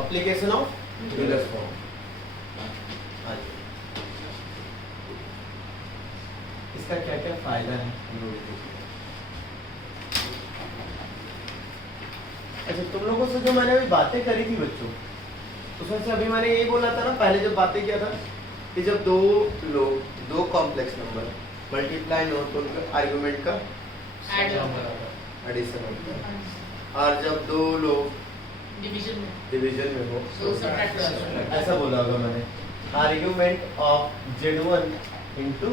Application of Euler's form. इसका क्या क्या फायदा है हम लोगों को? अच्छा, तुम लोगों से जो मैंने अभी बातें करी थी बच्चों, उसमें से अभी मैंने यही बोला था ना पहले जब बातें किया था कि जब दो कॉम्प्लेक्स नंबर मल्टीप्लाई हो तो उनका आर्गुमेंट का एडिशन होता है, और जब दो लोग डिवीजन में हो तो ऐसा बोला होगा मैंने, argument of Z1 into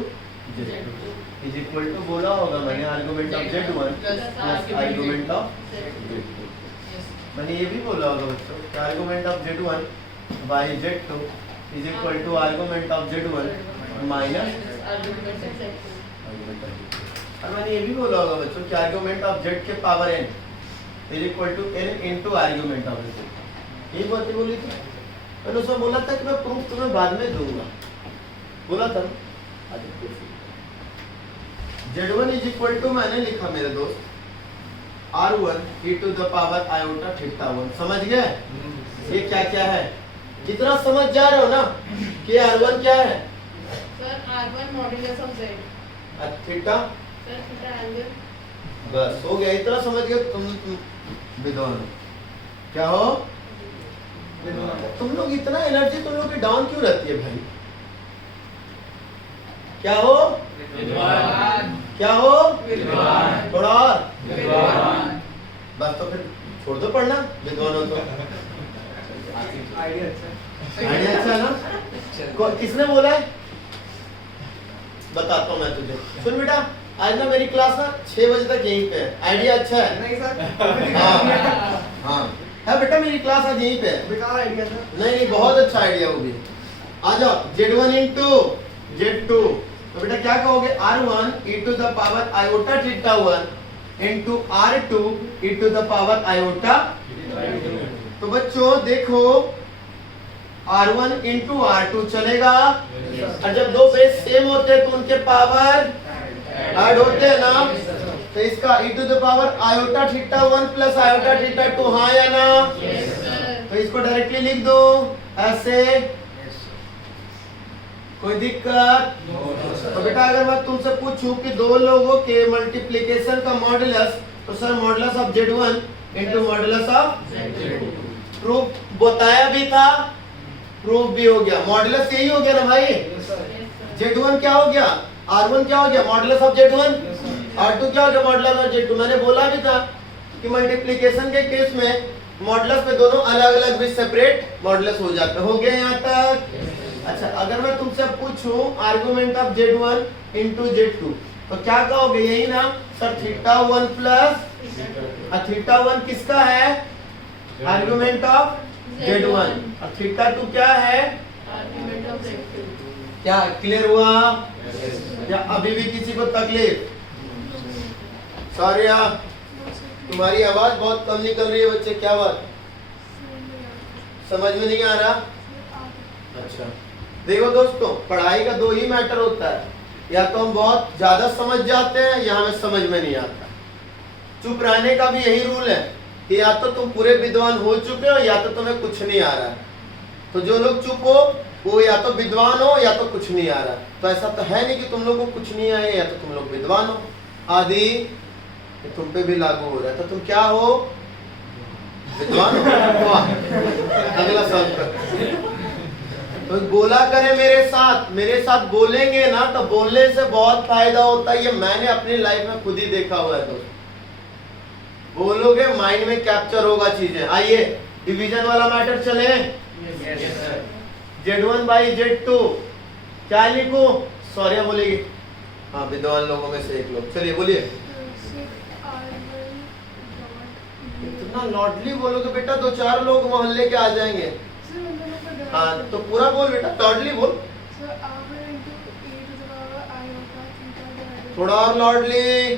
Z2 is equal to, बोला होगा मैंने, argument of Z1 plus argument of Z2। मैंने ये भी बोला होगा बच्चों कि argument of Z1 by Z2 is equal to argument of Z1 minus argument of Z2। और मैंने ये भी बोला होगा बच्चों कि आर्गुमेंट ऑफ Z के power n is equal to n into argument of Z। यही बातें बोली थी मैंने, उसमें बोला था कि मैं प्रूफ तुम्हें बाद में दूंगा, बोला था Z1 इज इक्वल टू, मैंने लिखा मेरे दोस्त, R1 e to the power iota theta 1। समझ गए ये क्या क्या है? जितना समझ जा रहे हो ना कि R1 क्या है sir, R1 modulus of Z, और थीटा सर थीटा एंगल, बस हो गया, इतना समझ गए तुम विद्वान हो। क्या हो? तुम लोग इतना एनर्जी तुम लोग की डाउन क्यों रहती है भाई? क्या हो? क्या हो? थोड़ा और बस, तो फिर छोड़ दो पढ़ना, विद्वान हो तो। आइडिया अच्छा है ना? किसने बोला है? बताता हूँ मैं तुझे, सुन बेटा, आज ना मेरी क्लास ना 6 बजे तक यहीं पे है। आइडिया अच्छा है? नहीं सर। हाँ है बेटा, मेरी क्लास आज यहीं पे है। बेकार आइडिया सर। नहीं, बहुत अच्छा आइडिया वो भी। आ जाओ, Z1 इंटू Z2, तो बेटा क्या कहोगे? R1 e to the power iota theta 1 into R2 e to the power iota. तो बच्चों देखो, R1 इंटू R2 चलेगा, और जब दो बेस सेम होते हैं तो उनके पावर ऐड होते हैं ना, तो इसका e to the power iota theta 1 plus iota theta 2, हाँ या ना? तो इसको डायरेक्टली लिख दो ऐसे, कोई दिक्कत? तो बेटा अगर मैं तुमसे पूछूं कि दो लोगों के मल्टीप्लिकेशन का मॉडुलस, तो sir modulus of Z1 into modulus of Z2। Proof बताया भी था, प्रूफ भी हो गया, मॉडुलस यही हो गया ना भाई। Z1 क्या हो गया? R1 क्या हो गया? Modulus of Z1। R2 क्या हो गया? Modulus of Z2। मैंने बोला भी था कि मल्टीप्लिकेशन के केस में मॉडुलस में दोनों अलग अलग भी सेपरेट मॉडुलस हो जाते। हो गए यहाँ तक? अच्छा, अगर मैं तुमसे पूछूं argument of Z1 into Z2, तो क्या कहोगे? यही ना सर, थीटा 1 प्लस थीटा 1 किसका है? आर्गुमेंट ऑफ Z1, और थीटा 2 क्या है? Argument of Z2। क्या क्लियर हुआ? या अभी भी किसी को तकलीफ? सॉरी यार, तुम्हारी आवाज बहुत कम निकल रही है बच्चे, क्या बात? समझ में नहीं आ रहा? अच्छा देखो दोस्तों, पढ़ाई का दो ही मैटर होता है, या तो हम बहुत ज्यादा समझ जाते हैं या हमें समझ में नहीं आता। चुप रहने का भी यही रूल है कि या तो तुम पूरे विद्वान हो चुके हो या तो तुम्हें कुछ नहीं आ रहा है। तो जो लोग चुप हो वो या तो विद्वान हो या तो कुछ नहीं आ रहा। तो ऐसा तो है नहीं कि तुम लोगों को कुछ नहीं आए या तो तुम लोग विद्वान हो। आदि तुम पे भी लागू हो रहा है, तो तुम क्या हो? विद्वान हो। अगला सवाल कर। तो बोला करें मेरे साथ बोलेंगे ना तो बोलने से बहुत फायदा होता है। ये मैंने अपनी लाइफ में खुद ही देखा हुआ है। दोस्त बोलोगे माइंड में कैप्चर होगा चीजें। आइए डिवीजन वाला मैटर चले। Z1 बाई Z2 क्या लिखो? सॉरी बोलेगी, हाँ विद्वान लोगों में से एक लोग, चलिए बोलिए। इतना लॉडली बोलोगे बेटा 2-4 लोग मोहल्ले के आ जाएंगे। हाँ तो पूरा बोल बेटा, लॉडली बोल। थोड़ा और लॉडली।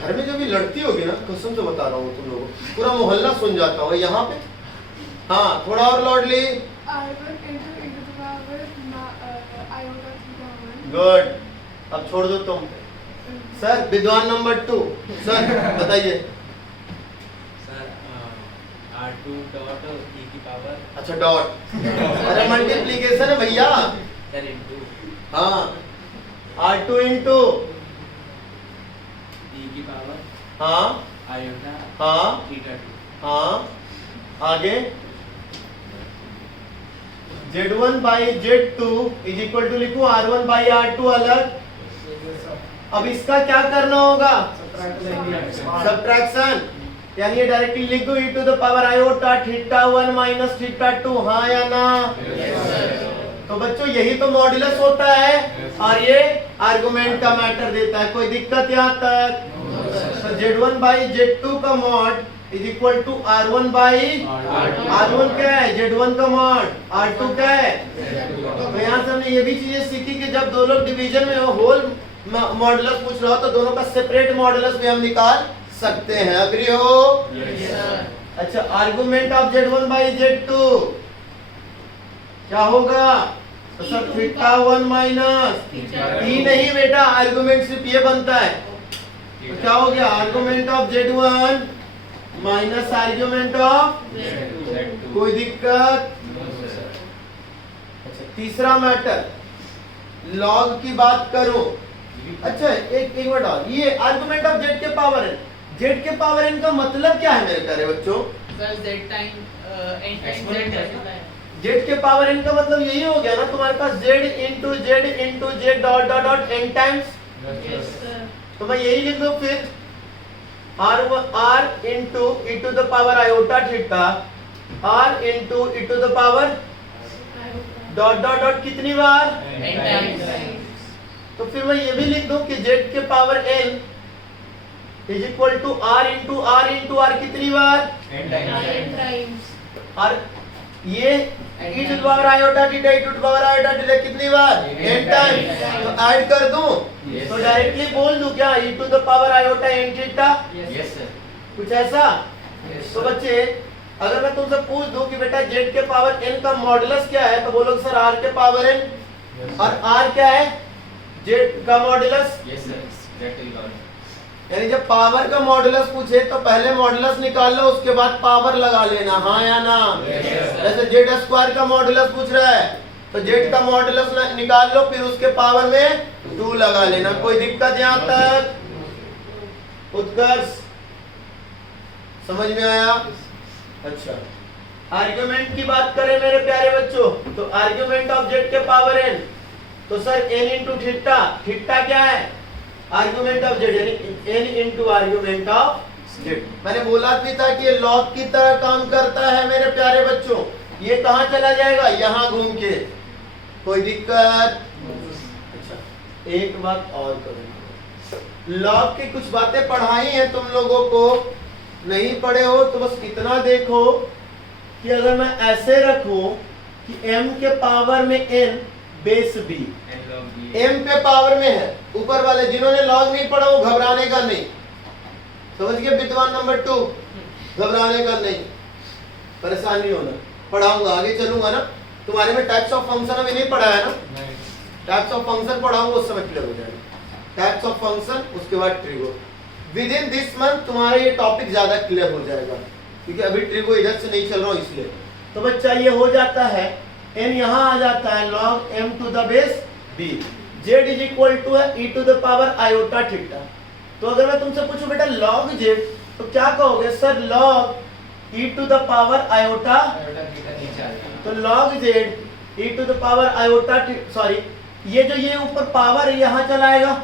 घर में जो भी लड़ती होगी ना, कसम से बता रहा हूँ तुम लोगों, पूरा मोहल्ला सुन जाता होगा यहाँ पे। हाँ थोड़ा और लॉडली। गुड, अब छोड़ दो तुम। सर विद्वान नंबर 2, सर बताइए। R2 डॉट e की पावर अच्छा डॉट अरे मल्टीप्लीकेशन है भैया सर इनटू हाँ R2 इंटू e की पावर हाँ आयोटा हाँ थीटा 2 हाँ आगे Z1 by Z2 is equal to लिखूं R1 बाई R2 अलग। अब इसका क्या करना होगा सब्ट्रैक्शन, यानी ये डायरेक्टली लिख दो e to the power iota theta 1 minus theta 2, हाँ या ना? तो बच्चों यही तो मॉड्यूलस होता है और ये आर्गुमेंट का मैटर देता है। कोई दिक्कत यहाँ तक? तो Z1 बाई Z2 का mod is equal to R1 by R1 क्या है Z1 का मॉड, R2 क्या है। तो यहाँ से हमने ये भी चीजें सीखी कि जब दो लोग डिवीजन में हो होल मॉडुलस पूछ रहा हो तो दोनों का सेपरेट मॉडुलस भी हम निकाल सकते हैं। अग्री हो? अच्छा argument of Z1 by Z2 क्या होगा? तो सर थीटा 1 माइनस ई नहीं बेटा, आर्गुमेंट सिर्फ ये बनता है। तो क्या हो गया? Argument of Z1 minus argument of, कोई दिक्कत? अच्छा तीसरा मैटर लॉग की बात करूं। अच्छा एक मिनट और, ये आर्गुमेंट ऑफ Z के पावर n, Z के पावर n का मतलब क्या है मेरे प्यारे बच्चों? Sir z time n time z रहता है। Z के पावर n का मतलब यही हो गया ना तुम्हारे पास Z into Z dot dot dot n times. Yes sir. तो मैं यही लिख दूं फिर R into e to the power iota theta R into e to the power dot dot dot कितनी बार? n times. तो फिर मैं ये भी लिख दूं कि Z के power n is equal to R into R कितनी बार? n times. और ये e to the power iota theta e to the power iota theta कितनी बार? n times. तो ऐड कर दूं तो डायरेक्टली बोल दूं क्या e to the power iota n theta, yes sir कुछ ऐसा? तो बच्चे अगर मैं तुमसे पूछ दूं कि बेटा Z के पावर n का मॉडुलस क्या है तो बोलोगे सर R के पावर n। और R क्या है? Z का modulus. Yes sir that is all. यानी जब पावर का मॉडुलस पूछे तो पहले मॉडुलस निकाल लो उसके बाद पावर लगा लेना, हाँ या ना? जैसे जेड स्क्वायर का मॉडुलस पूछ रहा है तो जेड का मॉडुलस निकाल लो फिर उसके पावर में 2 लगा लेना। कोई दिक्कत यहाँ तक? उत्कर्ष समझ में आया? अच्छा आर्गुमेंट की बात करें मेरे प्यारे बच्चों तो आर्गुमेंट ऑफ जेड के पावर n, तो sir n into theta, theta क्या है? आर्गुमेंट ऑफ जेड यानी n into argument of Z. मैंने बोला भी था कि ये लॉग की तरह काम करता है मेरे प्यारे बच्चों। ये कहाँ चला जाएगा? यहाँ घूम के। कोई दिक्कत? अच्छा एक बात और करूँ, लॉग की कुछ बातें पढ़ाई हैं तुम लोगों को, नहीं पढ़े हो तो बस इतना देखो कि अगर मैं ऐसे रखूं कि m के पावर में n बेस b, m पे पावर में है ऊपर वाले, जिन्होंने लॉग नहीं पढ़ा वो घबराने का नहीं, समझ गए? विद्वान नंबर 2 घबराने का नहीं, परेशान नहीं होना, पढ़ाऊंगा आगे चलूंगा ना। तुम्हारे में टाइप्स ऑफ फंक्शन अभी नहीं पढ़ा है ना? टाइप्स ऑफ फंक्शन पढ़ाऊंगा उस समय क्लियर हो जाएगा। टाइप्स ऑफ फंक्शन उसके बाद trigo. With in this month तुम्हारा ये टॉपिक ज्यादा क्लियर हो जाएगा क्योंकि अभी ट्रिगो इधर से नहीं चल रहा हूँ इसलिए। तो बच्चा ये हो जाता है n यहाँ आ जाता है log m to the base b, z is equal to है e to the power iota theta. तो अगर मैं तुमसे पूछूं बेटा log z तो क्या कहोगे? Sir log e to the power iota, तो log z e to the power iota, sorry ये जो ये ऊपर पावर है यहाँ चलाएगा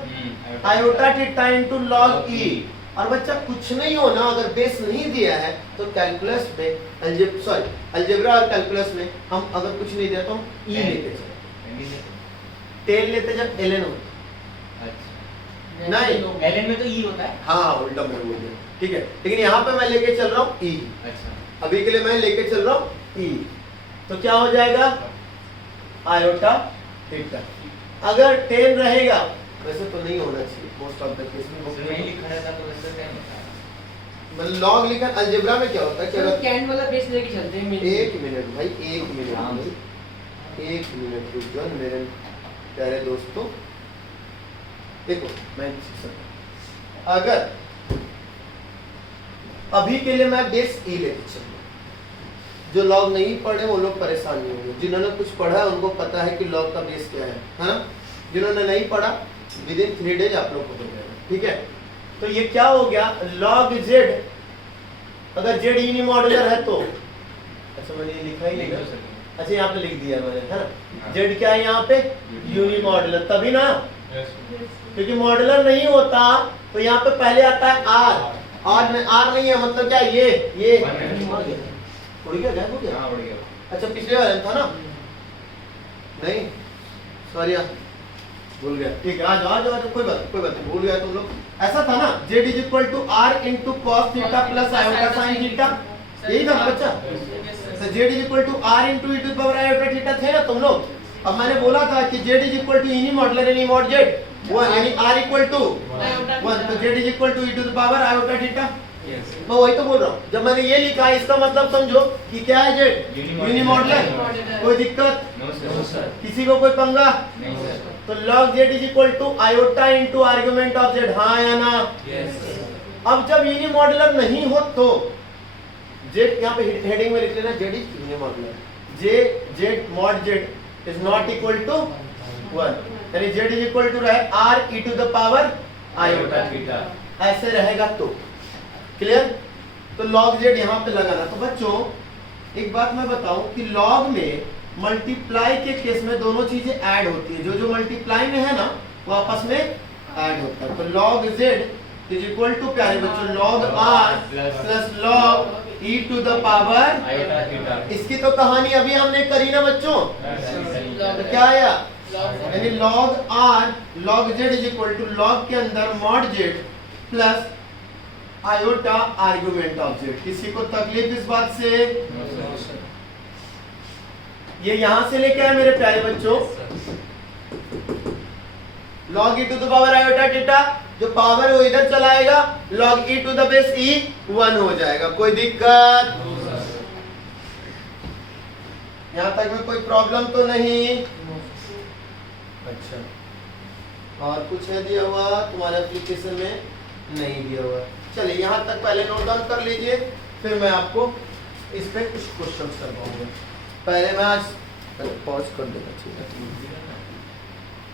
iota theta into log e। और बच्चा कुछ नहीं हो ना, अगर बेस नहीं दिया है तो कैलकुलस में अलजेब्रा और कैलकुलस में हम अगर कुछ नहीं दिया तो हम e लेते चले, टेल लेते जब ln हो। नहीं ln में तो e होता है। हाँ उल्टा मैं बोल दिया, ठीक है। लेकिन यहाँ पे मैं लेके चल रहा हूँ e, अच्छा अभी के लिए मैं लेके चल रहा हूँ e। तो क्या हो जाएगा? Iota theta. अगर 10 रहेगा, वैसे तो नहीं होना चाहिए मोस्ट ऑफ द केस में, नहीं लिखा रहता तो वैसे क्या होता है? मतलब लॉग लिखा अलजेब्रा में क्या होता है कि चलो अगर कैन वाला बेस लेके चलते हैं। एक मिनट भाई, एक मिनट भाई, एक मिनट रुक जाओ मेरे प्यारे दोस्तों। देखो मैं अगर अभी के लिए मैं बेस ई लेके चलूँ जो लॉग नहीं पढ़े वो लोग परेशान नहीं होंगे, जिन्होंने कुछ पढ़ा है उनको पता है कि लॉग का बेस क्या है ना। जिन्होंने नहीं पढ़ा विद इन 3 डेज आप लोग को हो जाएगा, ठीक है। तो ये क्या हो गया, log z, अगर z यूनिमॉड्यूलर है तो, अच्छा मैंने ये लिखा ही नहीं ना, अच्छा यहाँ पे लिख दिया मैंने, है ना। z क्या है यहाँ पे, यूनिमॉड्यूलर, तभी ना, क्योंकि मॉड्यूलर नहीं होता तो यहाँ पे पहले आता है r नहीं है, मतलब क्या ये उड़ गया, गायब हो गया। हाँ, उड़ गया। अच्छा पिछले वाले में था ना, नहीं सॉरी भूल गया, ठीक है। आज कोई बात नहीं, भूल गया तुम लोग। ऐसा था ना, z is equal to r into cos theta plus iota sine theta, यही था ना बच्चा। तो z is equal to r into e to the power iota theta थे ना तुम लोग। अब मैंने बोला था कि z is equal to any modular any mod z 1 यानी r इक्वल टू 1, तो z is equal to e to the power iota theta. मैं वही तो बोल रहा हूँ, जब मैंने ये लिखा है इसका मतलब समझो कि क्या है z यूनिमॉडुलर, कोई दिक्कत, नो सर, किसी को कोई पंगा। नहीं सर। तो log z is equal to iota into argument of z, हाँ या ना। अब जब यूनिमॉडुलर नहीं हो तो z, यहाँ पे हेडिंग में लिख लेना z is unimodular, z mod z is not equal to 1, यानी z इज इक्वल टू रहे r e to the power iota theta, ऐसे रहेगा तो क्लियर। तो log z यहाँ पे लगाना। तो बच्चों एक बात मैं बताऊं कि log में मल्टीप्लाई के केस में दोनों चीजें ऐड होती है, जो मल्टीप्लाई में है ना वो आपस में ऐड होता है। तो log z is equal to प्यारे बच्चों log r plus log e to the power iota theta. इसकी तो कहानी अभी हमने करी ना बच्चों, तो क्या आया, यानी log r log z is equal to log के अंदर mod z plus iota argument of z। किसी को तकलीफ इस बात से, ये यहां से लेके आए मेरे प्यारे बच्चों, log e to the power iota theta, जो पावर वो इधर चलाएगा, log e to the base e 1 हो जाएगा। कोई दिक्कत, यहां तक में कोई प्रॉब्लम तो नहीं। अच्छा, और कुछ है दिया हुआ तुम्हारे एप्लीकेशन में, नहीं दिया हुआ। चलिए यहाँ तक पहले नोट डाउन कर लीजिए, फिर मैं आपको इस पे कुछ क्वेश्चन करवाऊंगा। पहले मैं आज पॉज कर देना चाहिए।